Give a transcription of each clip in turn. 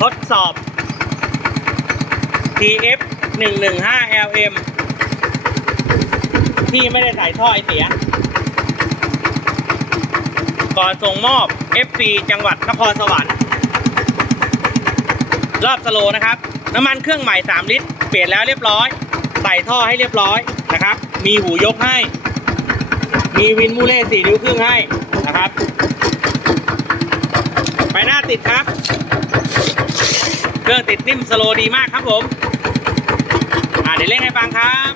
ทดสอบ TF 115 LM ที่ไม่ได้ใส่ท่อไอเสีย ก่อนส่งมอบ FC จังหวัดนครสวรรค์ รอบสโลนะครับ น้ำมันเครื่องใหม่ 3 ลิตร เปลี่ยนแล้วเรียบร้อย ใส่ท่อให้เรียบร้อยนะครับ มีหูยกให้ มีวินมูเล่สี่นิ้วครึ่งให้นะครับ ไปหน้าติดครับ เครื่องติดนิ่มสโลดีมากครับผม อ่าเดี๋ยวเล่นให้ฟังครับ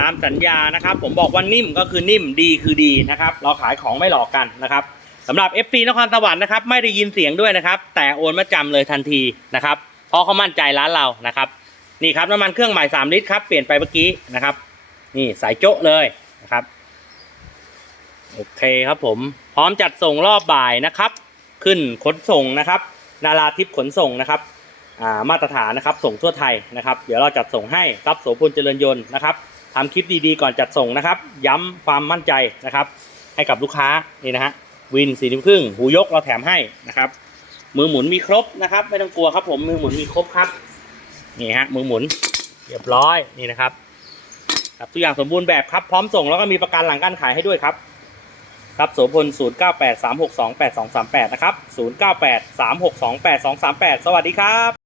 ตามสัญญานะครับ ผมบอกว่านิ่มก็คือนิ่มดีคือดีนะครับ เราขายของไม่หลอกกันนะครับสำหรับ FC นครสวรรค์นะครับไม่ได้ยินเสียงด้วยนะครับ แต่โอนมาจำเลยทันทีนะครับเพราะเขามั่นใจร้านเรานะครับ นี่ครับน้ำมันเครื่องใหม่3ลิตรครับเปลี่ยนไปเมื่อกี้นะครับ นี่สายโจ๊ะเลยนะครับโอเคครับผมพร้อมจัดส่งรอบบ่ายนะครับ ขึ้นขนส่งนะครับ นาราทิพย์ขนส่งนะครับามาตรฐานนะครับส่งทั่วไทยนะครับ เดี๋ยวเราจัดส่งให้ครับโสพลเจริญยนต์นะครับ ทำคลิปดีๆก่อนจัดส่งนะครับ ย้ำความมั่นใจนะครับ ให้กับลูกค้านี่นะฮะวินสี่นิ้วครึ่งหูยกเราแถมให้นะครับ มือหมุนมีครบนะครับ ไม่ต้องกลัวครับผมมือหมุนมีครบครับนี่ฮะมือหมุนเรียบร้อยนี่นะครับครับทุกอย่างสมบูรณ์แบบครับพร้อมส่งแล้วก็มีประกันหลังการขายให้ด้วยครับครับโสพล0983628238 นะครับ 0983628238 สวัสดีครับ